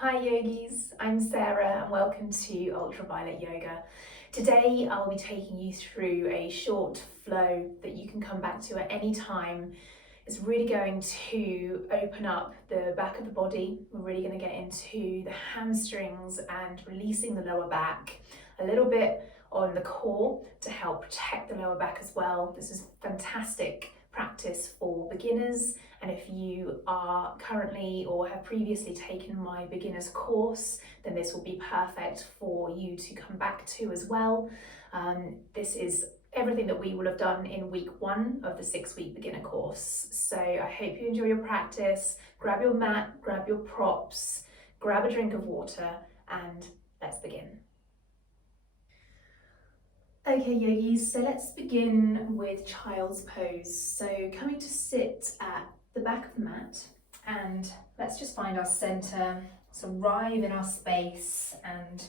Hi yogis, I'm Sarah and welcome to Ultraviolet Yoga. Today I'll be taking you through a short flow that you can come back to at any time. It's really going to open up the back of the body. We're really going to get into the hamstrings and releasing the lower back. A little bit on the core to help protect the lower back as well. This is fantastic practice for beginners, and if you are currently or have previously taken my beginners course, then this will be perfect for you to come back to as well. This is everything that we will have done in week 1 of the 6-week beginner course. So I hope you enjoy your practice. Grab your mat, grab your props, grab a drink of water, and let's begin. Okay yogis, so let's begin with child's pose. So coming to sit at the back of the mat, and let's just find our center, so arrive in our space and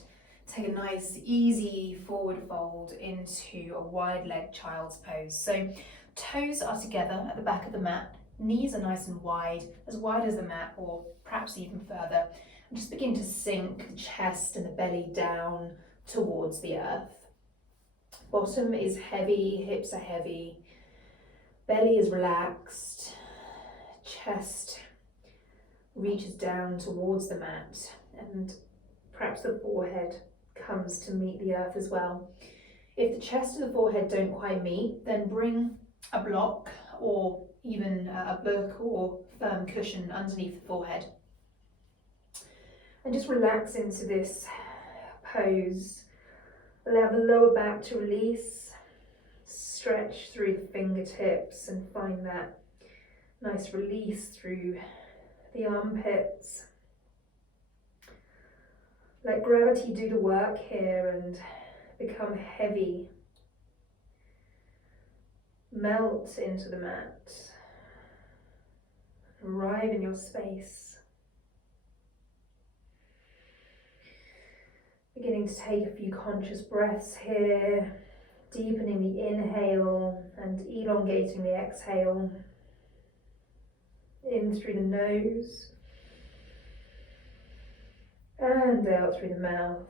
take a nice easy forward fold into a wide leg child's pose. So toes are together at the back of the mat, knees are nice and wide as the mat or perhaps even further, and just begin to sink the chest and the belly down towards the earth. Bottom is heavy, hips are heavy, belly is relaxed, chest reaches down towards the mat, and perhaps the forehead comes to meet the earth as well. If the chest and the forehead don't quite meet, then bring a block or even a book or firm cushion underneath the forehead. And just relax into this pose. Allow the lower back to release. Stretch through the fingertips and find that nice release through the armpits. Let gravity do the work here and become heavy. Melt into the mat. Arrive in your space. Beginning to take a few conscious breaths here, deepening the inhale and elongating the exhale. In through the nose and out through the mouth.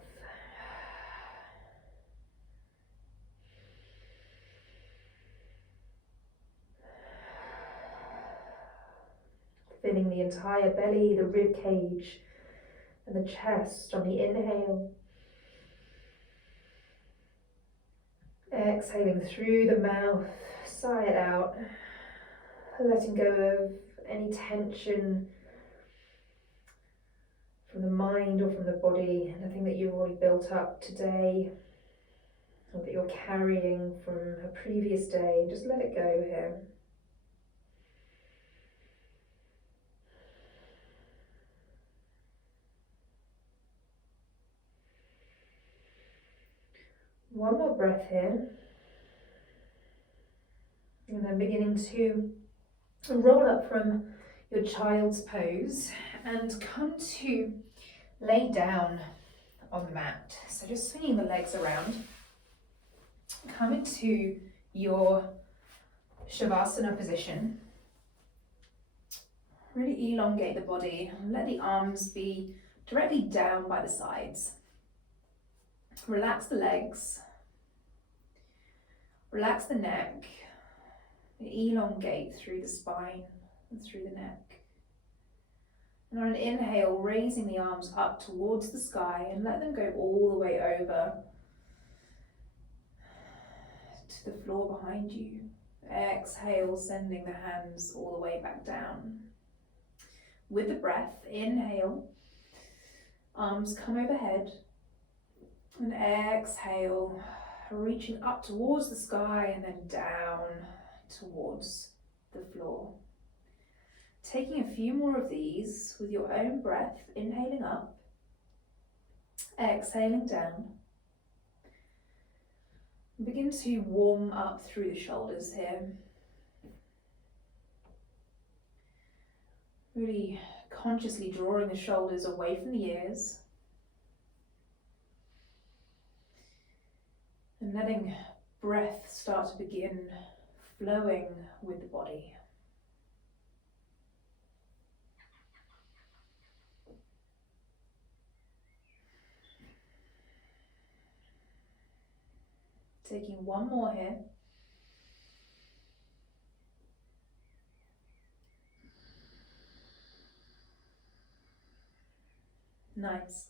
Filling the entire belly, the rib cage and the chest on the inhale. Exhaling through the mouth, sigh it out, letting go of any tension from the mind or from the body, anything that you've already built up today or that you're carrying from a previous day. Just let it go here. One more breath here. And then beginning to roll up from your child's pose and come to lay down on the mat. So just swinging the legs around. Come into your Shavasana position. Really elongate the body and let the arms be directly down by the sides. Relax the legs. Relax the neck. Elongate through the spine and through the neck. And on an inhale, raising the arms up towards the sky and let them go all the way over to the floor behind you. Exhale, sending the hands all the way back down. With the breath, inhale, arms come overhead, and exhale, reaching up towards the sky and then down towards the floor. Taking a few more of these with your own breath, inhaling up, exhaling down. Begin to warm up through the shoulders here. Really consciously drawing the shoulders away from the ears. And letting breath start to begin flowing with the body. Taking one more here. Nice.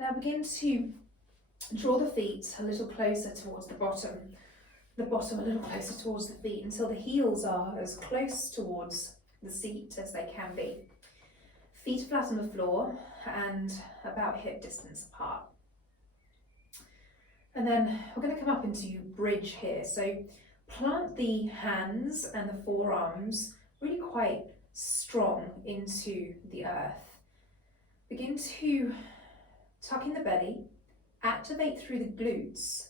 Now begin to draw the feet a little closer towards the bottom a little closer towards the feet until the heels are as close towards the seat as they can be. Feet flat on the floor and about hip distance apart. And then we're going to come up into bridge here. So plant the hands and the forearms really quite strong into the earth. Begin to tuck in the belly, activate through the glutes,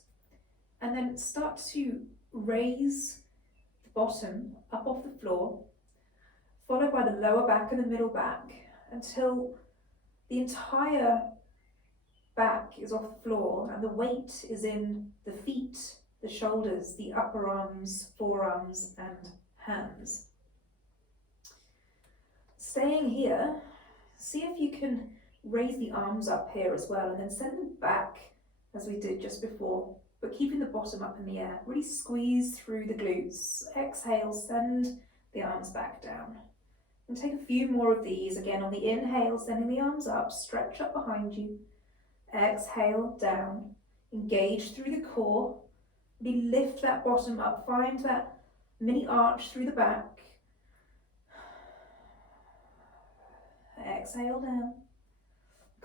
and then start to raise the bottom up off the floor, followed by the lower back and the middle back until the entire back is off the floor and the weight is in the feet, the shoulders, the upper arms, forearms and hands. Staying here, see if you can raise the arms up here as well and then send them back as we did just before, but keeping the bottom up in the air. Really squeeze through the glutes. Exhale, send the arms back down. And take a few more of these. Again, on the inhale, sending the arms up, stretch up behind you. Exhale, down. Engage through the core. Really lift that bottom up. Find that mini arch through the back. Exhale, down.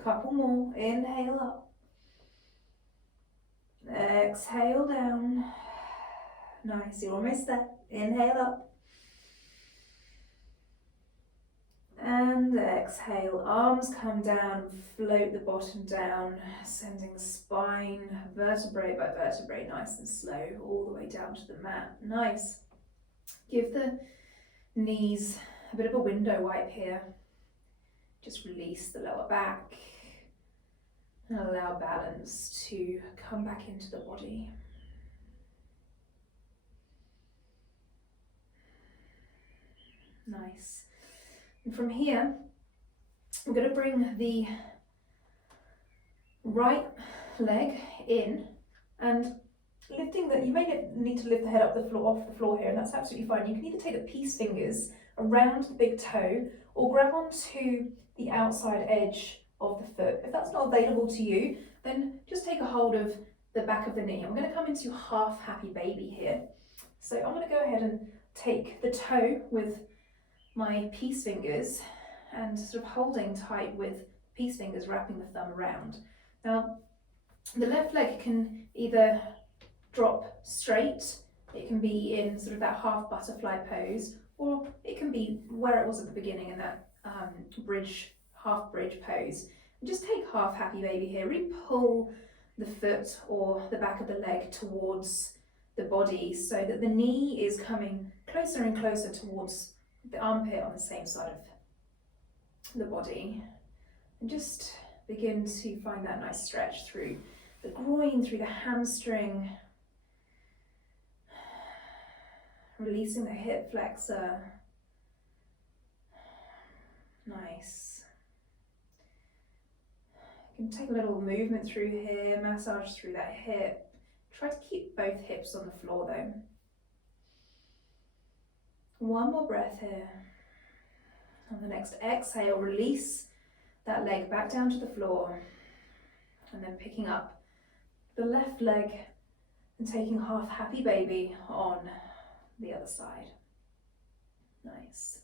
Couple more. Inhale up. Exhale down. Nice, you're almost there. Inhale up. And exhale, arms come down, float the bottom down, sending the spine vertebrae by vertebrae nice and slow all the way down to the mat. Nice. Give the knees a bit of a window wipe here. Just release the lower back and allow balance to come back into the body. Nice. And from here, we're going to bring the right leg in and lifting you may need to lift the head up off the floor here, and that's absolutely fine. You can either take the peace fingers around the big toe or grab onto the outside edge of the foot. If that's not available to you, then just take a hold of the back of the knee. I'm going to come into half happy baby here. So I'm going to go ahead and take the toe with my peace fingers and sort of holding tight with peace fingers, wrapping the thumb around. Now, the left leg can either drop straight, it can be in sort of that half butterfly pose, or it can be where it was at the beginning in that half bridge pose. And just take half happy baby here, really pull the foot or the back of the leg towards the body so that the knee is coming closer and closer towards the armpit on the same side of the body. And just begin to find that nice stretch through the groin, through the hamstring, releasing the hip flexor. Nice. You can take a little movement through here, massage through that hip. Try to keep both hips on the floor though. One more breath here. On the next exhale, release that leg back down to the floor. And then picking up the left leg and taking half happy baby on the other side. Nice.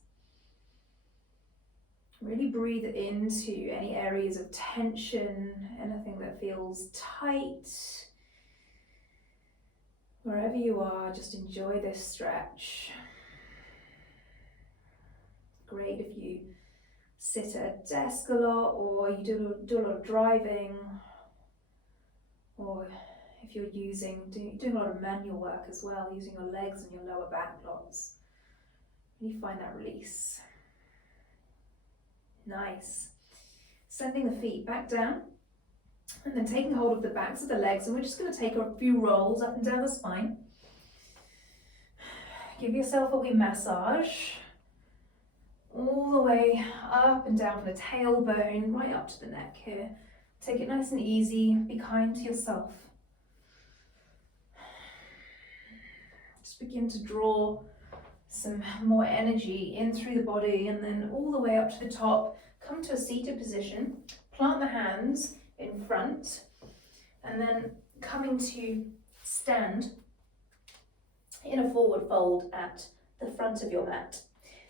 Really breathe into any areas of tension, anything that feels tight. Wherever you are, just enjoy this stretch. Great if you sit at a desk a lot, or you do a lot of driving, or if you're doing a lot of manual work as well, using your legs and your lower back lots. You find that release. Nice. Sending the feet back down and then taking hold of the backs of the legs, and we're just going to take a few rolls up and down the spine. Give yourself a wee massage all the way up and down from the tailbone right up to the neck here. Take it nice and easy, be kind to yourself. Just begin to draw some more energy in through the body and then all the way up to the top. Come to a seated position, plant the hands in front, and then coming to stand in a forward fold at the front of your mat.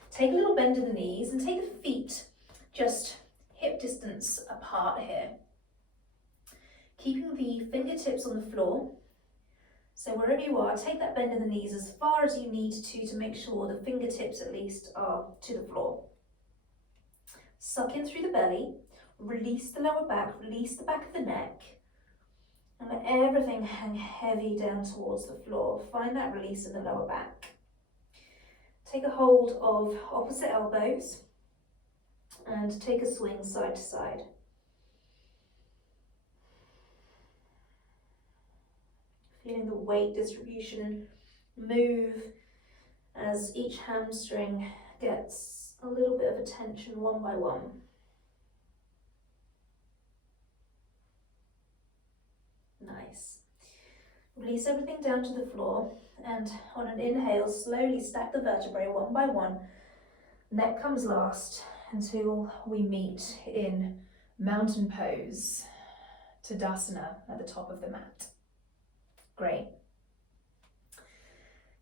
Take a little bend in the knees and take the feet just hip distance apart here. Keeping the fingertips on the floor. So wherever you are, take that bend in the knees as far as you need to make sure the fingertips at least are to the floor. Suck in through the belly, release the lower back, release the back of the neck, and let everything hang heavy down towards the floor. Find that release in the lower back. Take a hold of opposite elbows and take a swing side to side. Feeling the weight distribution move as each hamstring gets a little bit of attention one by one. Nice. Release everything down to the floor, and on an inhale, slowly stack the vertebrae one by one. Neck comes last until we meet in mountain pose, Tadasana, at the top of the mat. Great.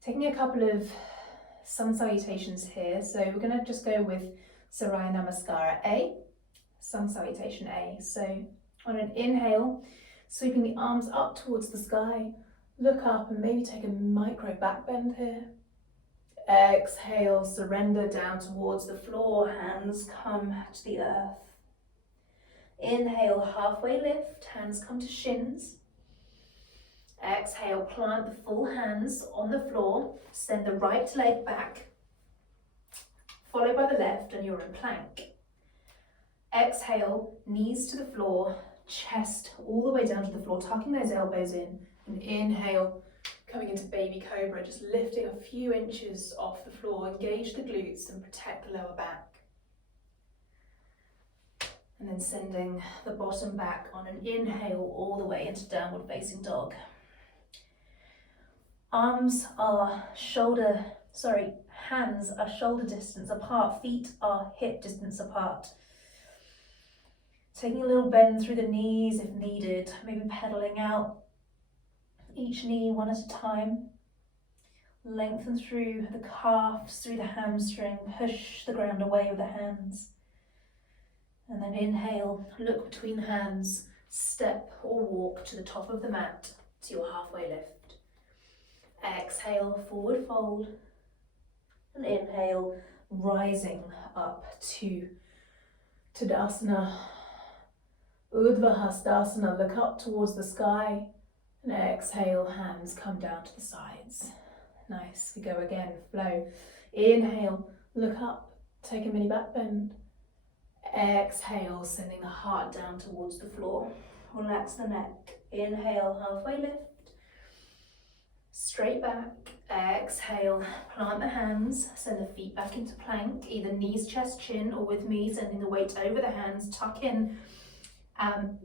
Taking a couple of sun salutations here. So we're going to just go with Surya Namaskara A, sun salutation A. So on an inhale, sweeping the arms up towards the sky, look up and maybe take a micro back bend here. Exhale, surrender down towards the floor, hands come to the earth. Inhale, halfway lift, hands come to shins. Exhale, plant the full hands on the floor, send the right leg back, followed by the left, and you're in plank. Exhale, knees to the floor, chest all the way down to the floor, tucking those elbows in, and inhale, coming into baby cobra, just lifting a few inches off the floor, engage the glutes and protect the lower back. And then sending the bottom back on an inhale all the way into downward facing dog. Hands are shoulder distance apart, feet are hip distance apart. Taking a little bend through the knees if needed, maybe pedaling out each knee one at a time. Lengthen through the calves, through the hamstring, push the ground away with the hands. And then inhale, look between the hands, step or walk to the top of the mat to your halfway lift. Exhale, forward fold, and inhale, rising up to Tadasana, Urdhva Hastasana, look up towards the sky, and exhale, hands come down to the sides. Nice, we go again, flow. Inhale, look up, take a mini back bend. Exhale, sending the heart down towards the floor. Relax the neck. Inhale, halfway lift. Straight back. Exhale, plant the hands, send the feet back into plank, either knees, chest, chin, or with me, sending the weight over the hands, tuck in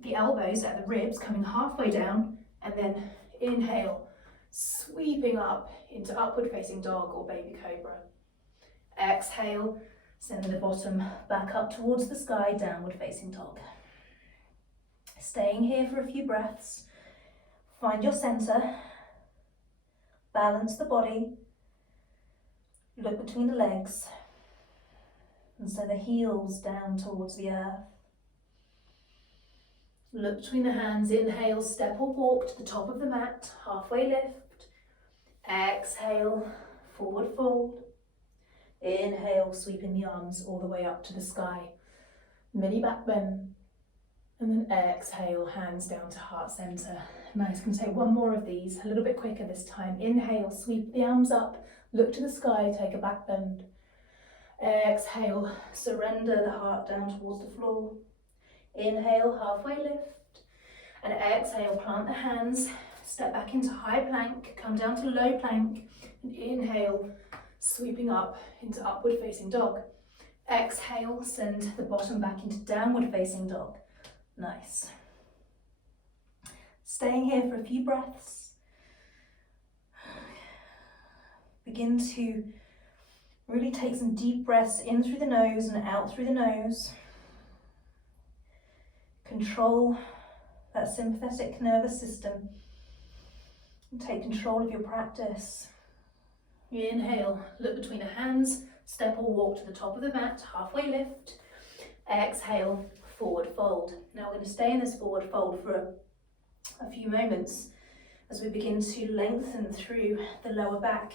the elbows at the ribs, coming halfway down, and then inhale, sweeping up into upward facing dog or baby cobra. Exhale, sending the bottom back up towards the sky, downward facing dog. Staying here for a few breaths. Find your center. Balance the body. Look between the legs. And send the heels down towards the earth. Look between the hands. Inhale, step or walk to the top of the mat. Halfway lift. Exhale, forward fold. Inhale, sweeping the arms all the way up to the sky. Mini back bend. And then exhale, hands down to heart center. Nice, can take one more of these, a little bit quicker this time. Inhale, sweep the arms up, look to the sky, take a back bend. Exhale, surrender the heart down towards the floor. Inhale, halfway lift. And exhale, plant the hands, step back into high plank, come down to low plank. And inhale, sweeping up into upward facing dog. Exhale, send the bottom back into downward facing dog. Nice. Staying here for a few breaths. Begin to really take some deep breaths in through the nose and out through the nose. Control that sympathetic nervous system and take control of your practice. Inhale, look between the hands, step or walk to the top of the mat, halfway lift. Exhale, forward fold. Now we're going to stay in this forward fold for a few moments as we begin to lengthen through the lower back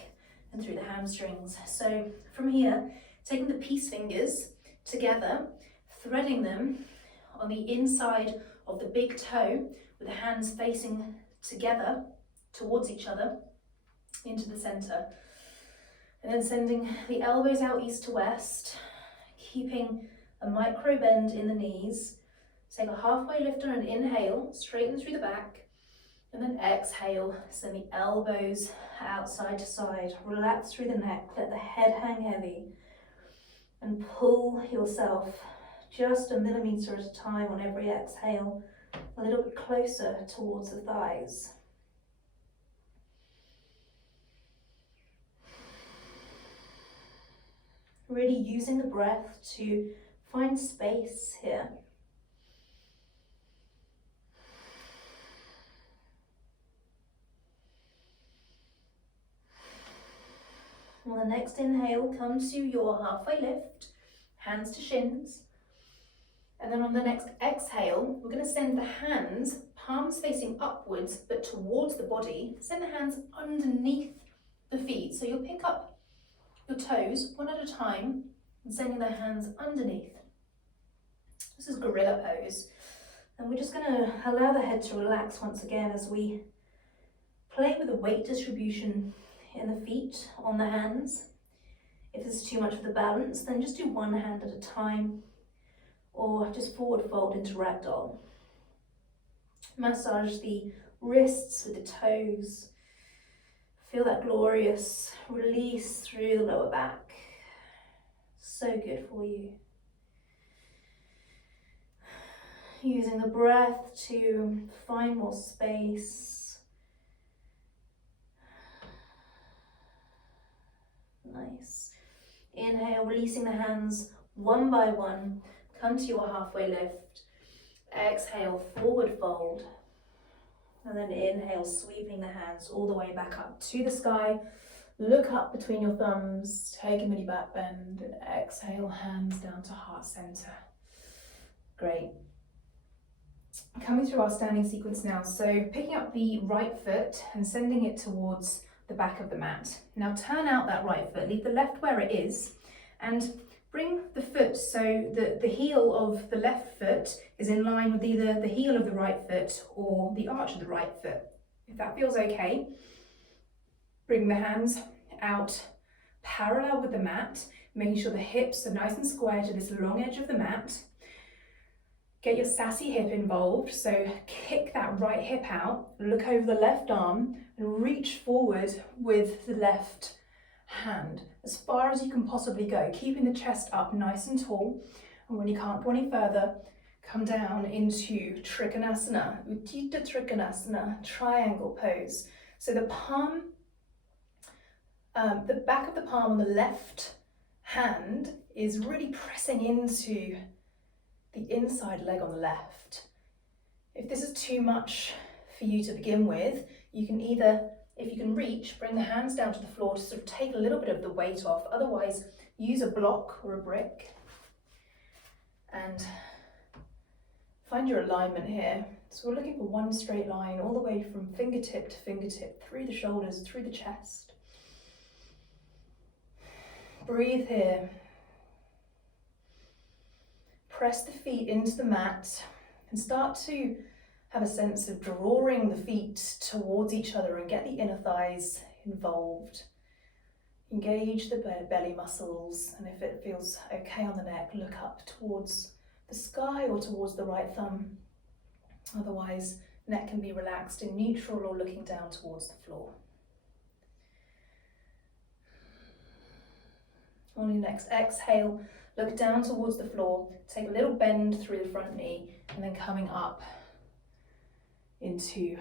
and through the hamstrings. So from here, taking the peace fingers together, threading them on the inside of the big toe with the hands facing together towards each other into the center. And then sending the elbows out east to west, keeping a micro bend in the knees. Take a halfway lift on an inhale, straighten through the back, and then exhale, send the elbows out side to side. Relax through the neck, let the head hang heavy, and pull yourself just a millimeter at a time on every exhale, a little bit closer towards the thighs. Really using the breath to find space here. On the next inhale, come to your halfway lift, hands to shins. And then on the next exhale, we're going to send the hands, palms facing upwards, but towards the body. Send the hands underneath the feet. So you'll pick up your toes one at a time and sending the hands underneath. This is gorilla pose. And we're just going to allow the head to relax once again as we play with the weight distribution in the feet, on the hands. If this is too much for the balance, then just do one hand at a time, or just forward fold into ragdoll. Massage the wrists with the toes. Feel that glorious release through the lower back. So good for you. Using the breath to find more space. Nice. Inhale, releasing the hands one by one. Come to your halfway lift. Exhale, forward fold. And then inhale, sweeping the hands all the way back up to the sky. Look up between your thumbs, take a mini back bend, and exhale, hands down to heart center. Great. Coming through our standing sequence now. So picking up the right foot and sending it towards the back of the mat. Now turn out that right foot, leave the left where it is, and bring the foot so that the heel of the left foot is in line with either the heel of the right foot or the arch of the right foot. If that feels okay, bring the hands out parallel with the mat, making sure the hips are nice and square to this long edge of the mat. Get your sassy hip involved, so kick that right hip out, look over the left arm and reach forward with the left hand as far as you can possibly go, keeping the chest up nice and tall. And when you can't go any further, come down into Trikonasana, Uttita Trikonasana, triangle pose. So the palm, the back of the palm on the left hand is really pressing into the inside leg on the left. If this is too much for you to begin with, you can either, if you can reach, bring the hands down to the floor to sort of take a little bit of the weight off. Otherwise, use a block or a brick and find your alignment here. So we're looking for one straight line all the way from fingertip to fingertip, through the shoulders, through the chest. Breathe here. Press the feet into the mat and start to have a sense of drawing the feet towards each other and get the inner thighs involved. Engage the belly muscles, and if it feels okay on the neck, look up towards the sky or towards the right thumb. Otherwise, neck can be relaxed in neutral or looking down towards the floor. On your next exhale, look down towards the floor, take a little bend through the front knee, and then coming up into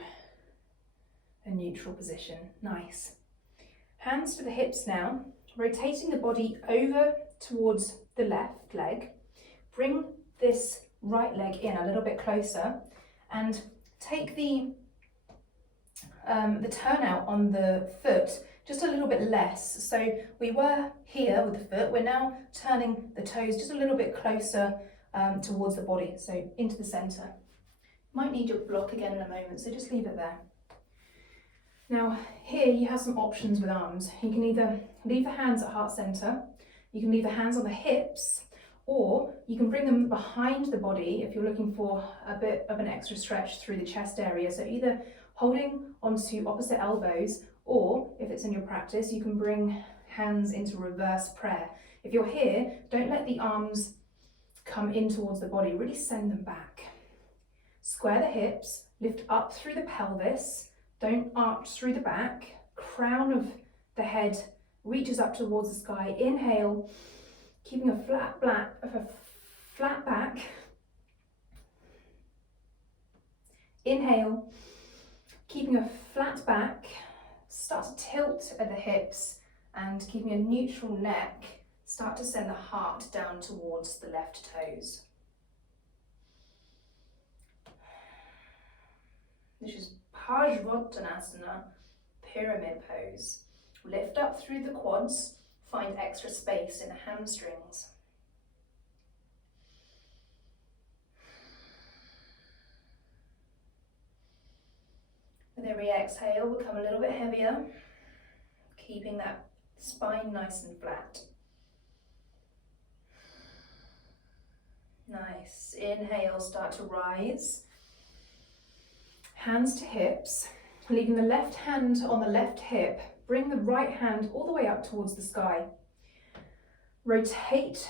a neutral position. Nice. Hands to the hips now, rotating the body over towards the left leg. Bring this right leg in a little bit closer and take the turnout on the foot just a little bit less. So we were here with the foot, we're now turning the toes just a little bit closer towards the body, so into the centre. Might need your block again in a moment, so just leave it there. Now here you have some options with arms. You can either leave the hands at heart centre, you can leave the hands on the hips, or you can bring them behind the body if you're looking for a bit of an extra stretch through the chest area. So either holding onto opposite elbows, or if it's in your practice, you can bring hands into reverse prayer. If you're here, don't let the arms come in towards the body, really send them back. Square the hips, lift up through the pelvis, don't arch through the back, crown of the head reaches up towards the sky. Inhale, keeping a flat back. Inhale, keeping a flat back, start to tilt at the hips and keeping a neutral neck, start to send the heart down towards the left toes. This is Parsvottanasana, pyramid pose. Lift up through the quads, find extra space in the hamstrings. With every exhale, become a little bit heavier, keeping that spine nice and flat. Nice. Inhale, start to rise. Hands to hips, leaving the left hand on the left hip. Bring the right hand all the way up towards the sky. Rotate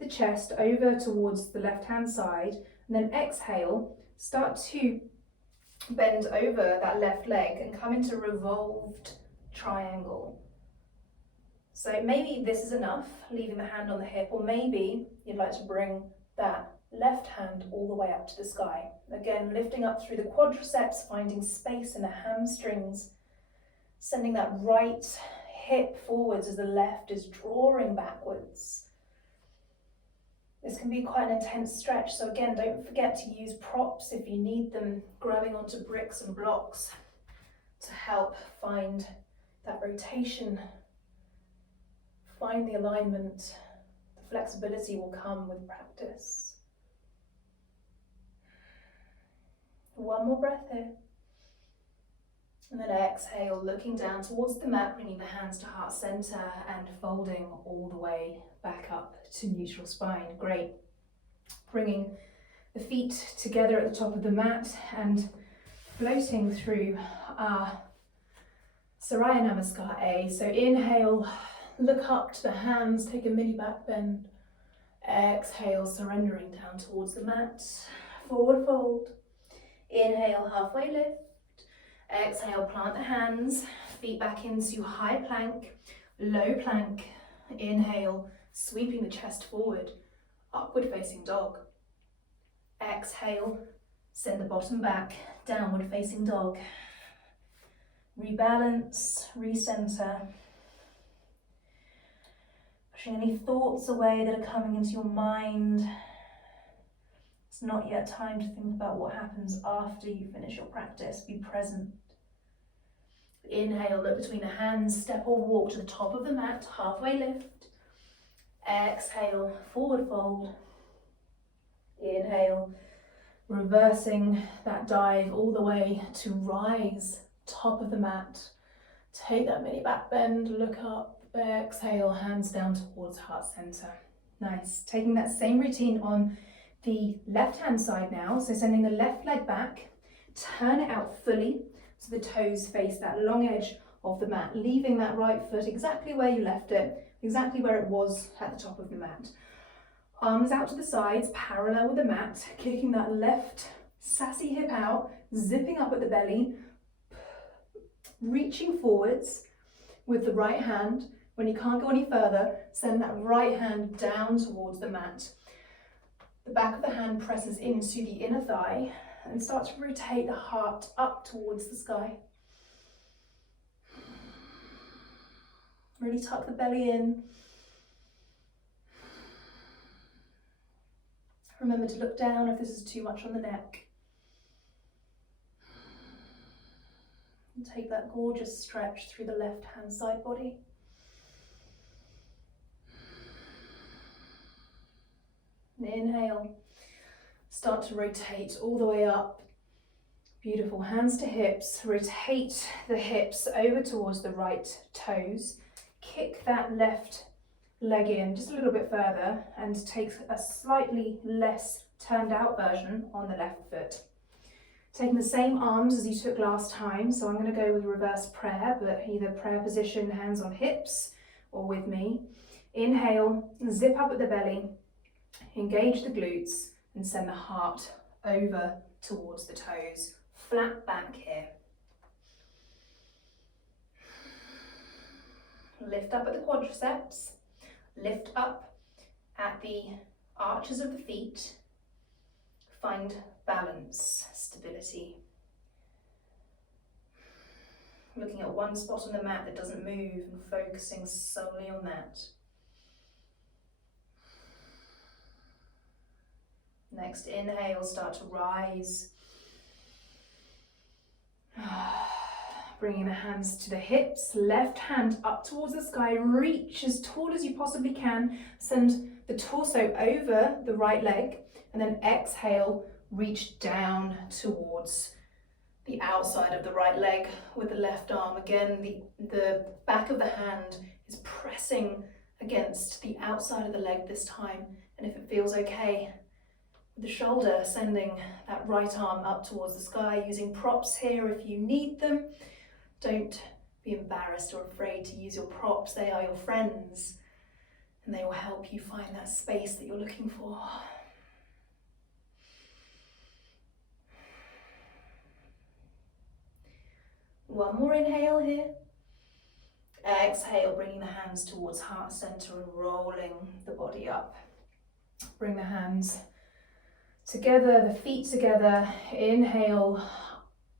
the chest over towards the left hand side, and then exhale, start to bend over that left leg and come into revolved triangle. So maybe this is enough, leaving the hand on the hip, or maybe you'd like to bring that left hand all the way up to the sky. Again, lifting up through the quadriceps, finding space in the hamstrings, sending that right hip forwards as the left is drawing backwards. This can be quite an intense stretch, so again, don't forget to use props if you need them, grabbing onto bricks and blocks to help find that rotation, find the alignment. The flexibility will come with practice. One more breath here. And then exhale, looking down towards the mat, bringing the hands to heart center and folding all the way back up to neutral spine. Great. Bringing the feet together at the top of the mat and floating through our Saraya Namaskar A. So inhale, look up to the hands, take a mini back bend. Exhale, surrendering down towards the mat. Forward fold. Inhale, halfway lift. Exhale, plant the hands, feet back into high plank, low plank. Inhale, sweeping the chest forward, upward facing dog. Exhale, send the bottom back, downward facing dog. Rebalance, recenter. Pushing any thoughts away that are coming into your mind. It's not yet time to think about what happens after you finish your practice. Be present. Inhale, look between the hands, step or walk to the top of the mat, halfway lift. Exhale, forward fold. Inhale, reversing that dive all the way to rise, top of the mat. Take that mini back bend, look up, exhale, hands down towards heart center. Nice. Taking that same routine on the left hand side now, so sending the left leg back, turn it out fully so the toes face that long edge of the mat, leaving that right foot exactly where you left it, exactly where it was at the top of the mat. Arms out to the sides, parallel with the mat, kicking that left sassy hip out, zipping up at the belly, reaching forwards with the right hand. When you can't go any further, send that right hand down towards the mat. The back of the hand presses into the inner thigh and start to rotate the heart up towards the sky. Really tuck the belly in. Remember to look down if this is too much on the neck. And take that gorgeous stretch through the left hand side body. And inhale, start to rotate all the way up. Beautiful, hands to hips, rotate the hips over towards the right toes. Kick that left leg in just a little bit further and take a slightly less turned out version on the left foot. Taking the same arms as you took last time, so I'm going to go with reverse prayer, but either prayer position, hands on hips, or with me. Inhale, zip up at the belly, engage the glutes, and send the heart over towards the toes. Flat back here. Lift up at the quadriceps, lift up at the arches of the feet. Find balance, stability. Looking at one spot on the mat that doesn't move and focusing solely on that. Next inhale, start to rise. Bringing the hands to the hips, left hand up towards the sky, reach as tall as you possibly can. Send the torso over the right leg, and then exhale, reach down towards the outside of the right leg with the left arm. Again, the back of the hand is pressing against the outside of the leg this time. And if it feels okay, with the shoulder sending that right arm up towards the sky, using props here if you need them. Don't be embarrassed or afraid to use your props. They are your friends and they will help you find that space that you're looking for. One more inhale here. Exhale, bringing the hands towards heart center and rolling the body up. Bring the hands together, the feet together. Inhale,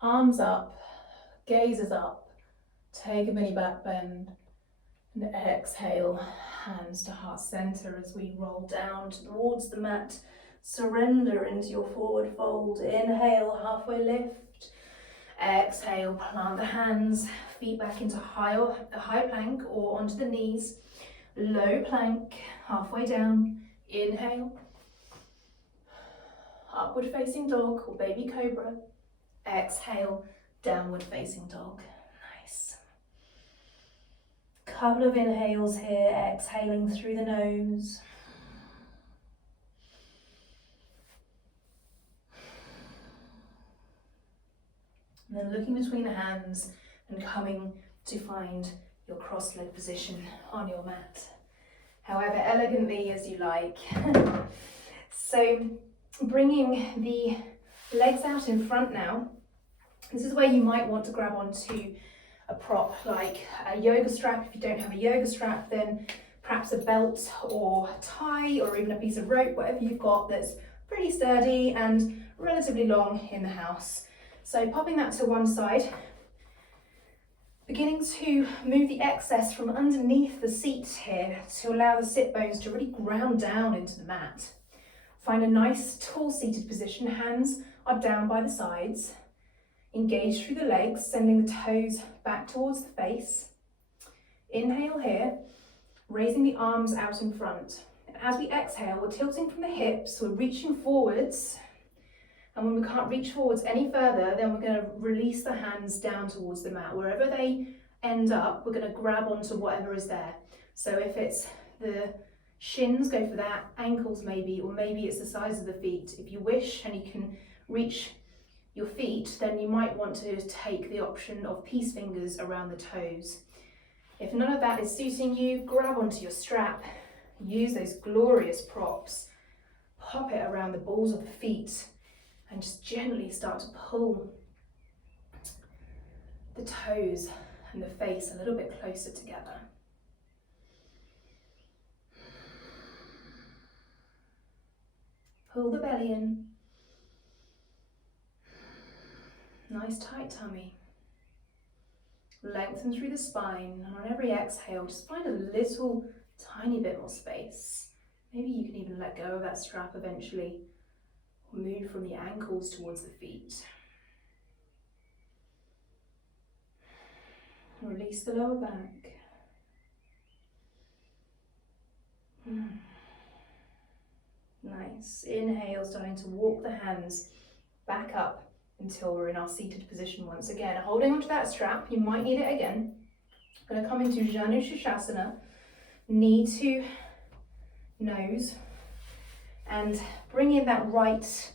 arms up. Gazes up, take a mini back bend, and exhale, hands to heart center as we roll down towards the mat. Surrender into your forward fold. Inhale, halfway lift. Exhale, plant the hands, feet back into a high plank or onto the knees. Low plank, halfway down. Inhale, upward facing dog or baby cobra. Exhale, downward facing dog. Nice. Couple of inhales here, exhaling through the nose. And then looking between the hands and coming to find your cross-leg position on your mat. However elegantly as you like. So bringing the legs out in front now. This is where you might want to grab onto a prop like a yoga strap. If you don't have a yoga strap, then perhaps a belt or a tie or even a piece of rope, whatever you've got that's pretty sturdy and relatively long in the house. So popping that to one side, beginning to move the excess from underneath the seat here to allow the sit bones to really ground down into the mat. Find a nice tall seated position, hands are down by the sides. Engage through the legs, sending the toes back towards the face. Inhale here, raising the arms out in front. And as we exhale, we're tilting from the hips, we're reaching forwards. And when we can't reach forwards any further, then we're going to release the hands down towards the mat. Wherever they end up, we're going to grab onto whatever is there. So if it's the shins, go for that, ankles maybe, or maybe it's the sides of the feet. If you wish and you can reach your feet, then you might want to take the option of peace fingers around the toes. If none of that is suiting you, grab onto your strap, use those glorious props, pop it around the balls of the feet, and just gently start to pull the toes and the face a little bit closer together. Pull the belly in. Nice tight tummy. Lengthen through the spine, and on every exhale, just find a little tiny bit more space. Maybe you can even let go of that strap eventually, or move from the ankles towards the feet. Release the lower back. Nice. Inhale, starting to walk the hands back up until we're in our seated position once again. Holding onto that strap, you might need it again. I'm going to come into Janu Shirshasana, knee to nose, and bring in that right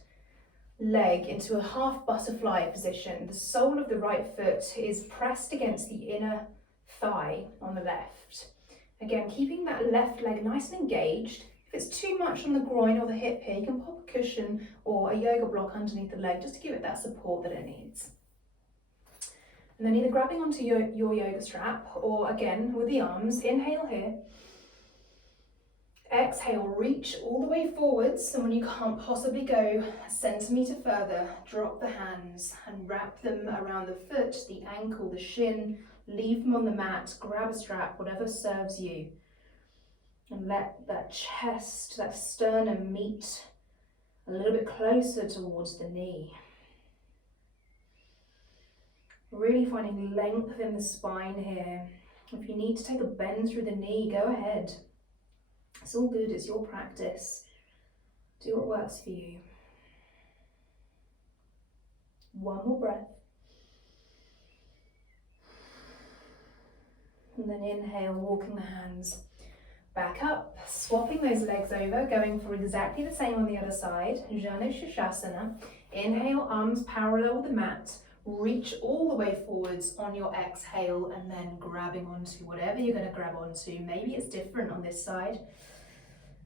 leg into a half butterfly position. The sole of the right foot is pressed against the inner thigh on the left. Again, keeping that left leg nice and engaged. If it's too much on the groin or the hip here, you can pop a cushion or a yoga block underneath the leg just to give it that support that it needs. And then either grabbing onto your yoga strap or again with the arms, inhale here. Exhale, reach all the way forwards, and when you can't possibly go a centimetre further, drop the hands and wrap them around the foot, the ankle, the shin, leave them on the mat, grab a strap, whatever serves you. And let that chest, that sternum meet a little bit closer towards the knee. Really finding length in the spine here. If you need to take a bend through the knee, go ahead. It's all good, it's your practice. Do what works for you. One more breath. And then inhale, walking the hands back up, swapping those legs over, going for exactly the same on the other side. Janu Shirshasana. Inhale, arms parallel with the mat. Reach all the way forwards on your exhale, and then grabbing onto whatever you're going to grab onto. Maybe it's different on this side.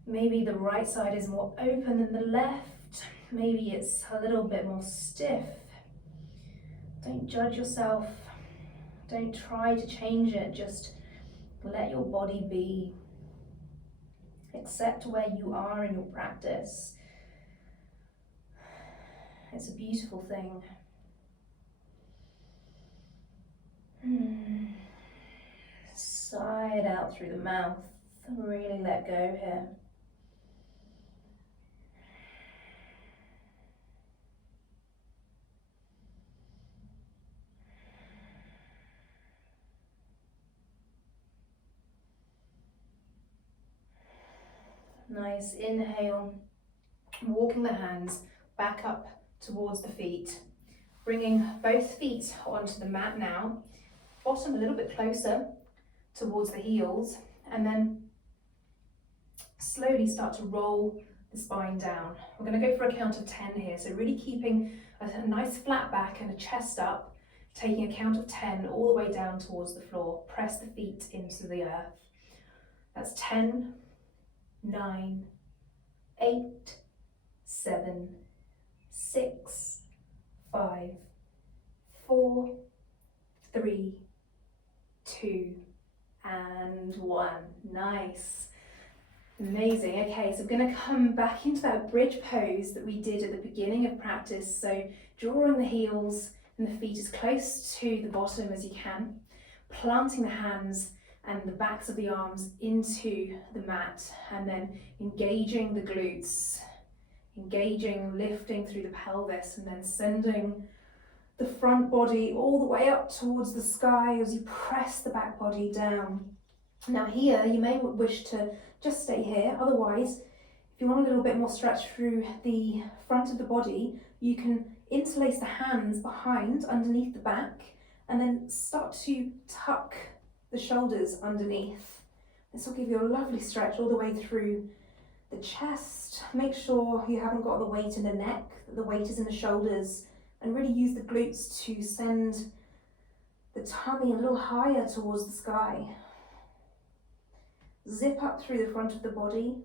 Maybe the right side is more open than the left. Maybe it's a little bit more stiff. Don't judge yourself. Don't try to change it. Just let your body be. Accept where you are in your practice. It's a beautiful thing. Sigh it out through the mouth. Really let go here. Nice, inhale, walking the hands back up towards the feet, bringing both feet onto the mat now, bottom a little bit closer towards the heels, and then slowly start to roll the spine down. We're going to go for a count of 10 here, so really keeping a nice flat back and a chest up, taking a count of 10 all the way down towards the floor. Press the feet into the earth. That's 10, 9, 8, 7, 6, 5, 4, 3, 2, and 1. Nice. Amazing. Okay, so we're going to come back into that bridge pose that we did at the beginning of practice. So drawing the heels and the feet as close to the bottom as you can, planting the hands and the backs of the arms into the mat, and then engaging the glutes, lifting through the pelvis, and then sending the front body all the way up towards the sky as you press the back body down. Now here, you may wish to just stay here. Otherwise, if you want a little bit more stretch through the front of the body, you can interlace the hands behind, underneath the back, and then start to tuck the shoulders underneath. This will give you a lovely stretch all the way through the chest. Make sure you haven't got the weight in the neck, that the weight is in the shoulders, and really use the glutes to send the tummy a little higher towards the sky. Zip up through the front of the body.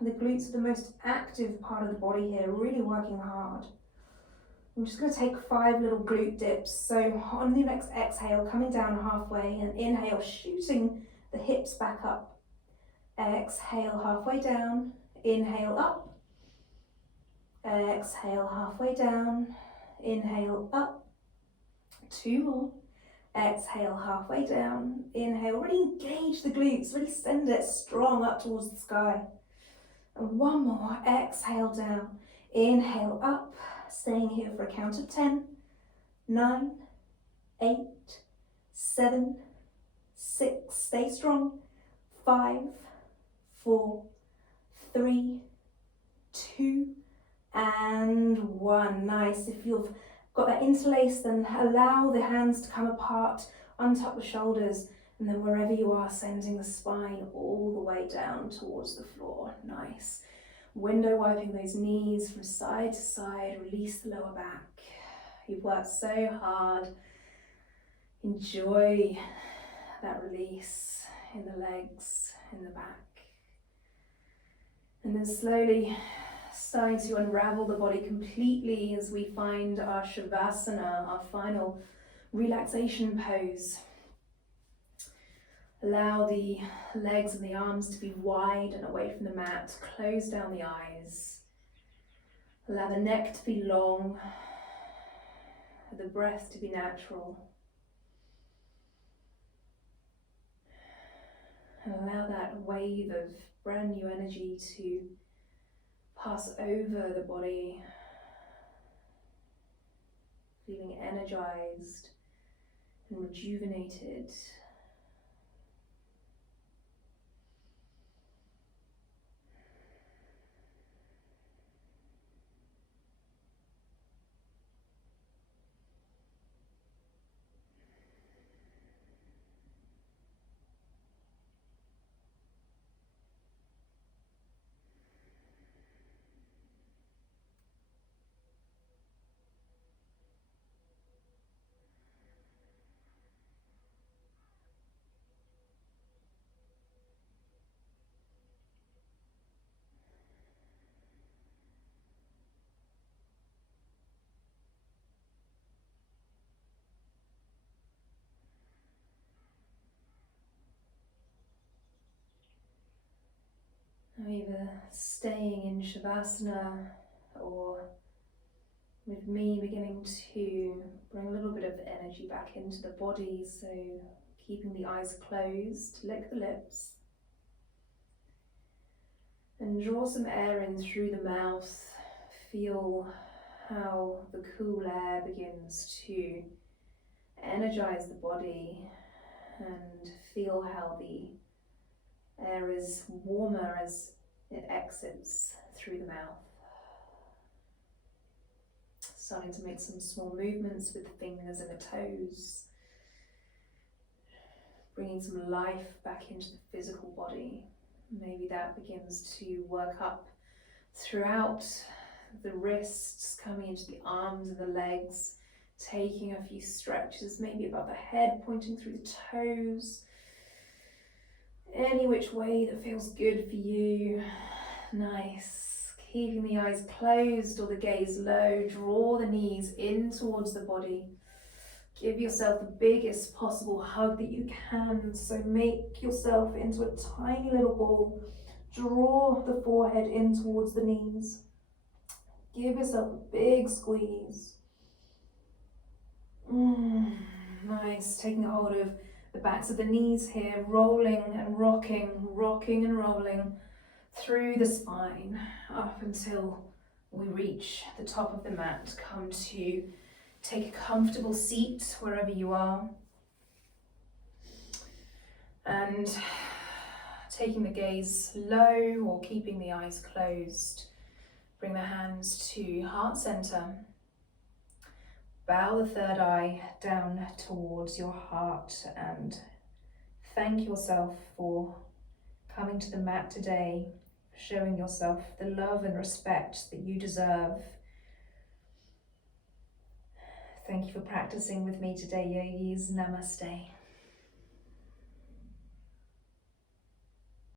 The glutes are the most active part of the body here, really working hard. I'm just going to take 5 little glute dips. So on the next exhale, coming down halfway, and inhale, shooting the hips back up. Exhale, halfway down. Inhale, up. Exhale, halfway down. Inhale, up. 2 more. Exhale, halfway down. Inhale, really engage the glutes, really send it strong up towards the sky. And 1 more. Exhale down. Inhale up, staying here for a count of 10. 9, 8, 7, 6, stay strong. 5, 4, 3, 2, and 1. Nice. If you've got that interlace, then allow the hands to come apart, untuck the shoulders, and then wherever you are, sending the spine all the way down towards the floor. Nice. Window wiping those knees from side to side, release the lower back. You've worked so hard. Enjoy that release in the legs, in the back. And then slowly starting to unravel the body completely as we find our Shavasana, our final relaxation pose. Allow the legs and the arms to be wide and away from the mat. Close down the eyes. Allow the neck to be long, the breath to be natural. And allow that wave of brand new energy to pass over the body, feeling energized and rejuvenated. Either staying in Shavasana or with me beginning to bring a little bit of energy back into the body, so keeping the eyes closed, lick the lips and draw some air in through the mouth. Feel how the cool air begins to energize the body and feel how the air is warmer as it exits through the mouth. Starting to make some small movements with the fingers and the toes. Bringing some life back into the physical body. Maybe that begins to work up throughout the wrists, coming into the arms and the legs. Taking a few stretches, maybe above the head, pointing through the toes. Any which way that feels good for you. Nice. Keeping the eyes closed or the gaze low. Draw the knees in towards the body. Give yourself the biggest possible hug that you can. So make yourself into a tiny little ball. Draw the forehead in towards the knees. Give yourself a big squeeze. Nice. Taking a hold of the backs of the knees here, rolling and rocking and rolling through the spine up until we reach the top of the mat. Come to take a comfortable seat wherever you are. And taking the gaze low or keeping the eyes closed, bring the hands to heart center. Bow the third eye down towards your heart and thank yourself for coming to the mat today, showing yourself the love and respect that you deserve. Thank you for practicing with me today, yogis. Namaste.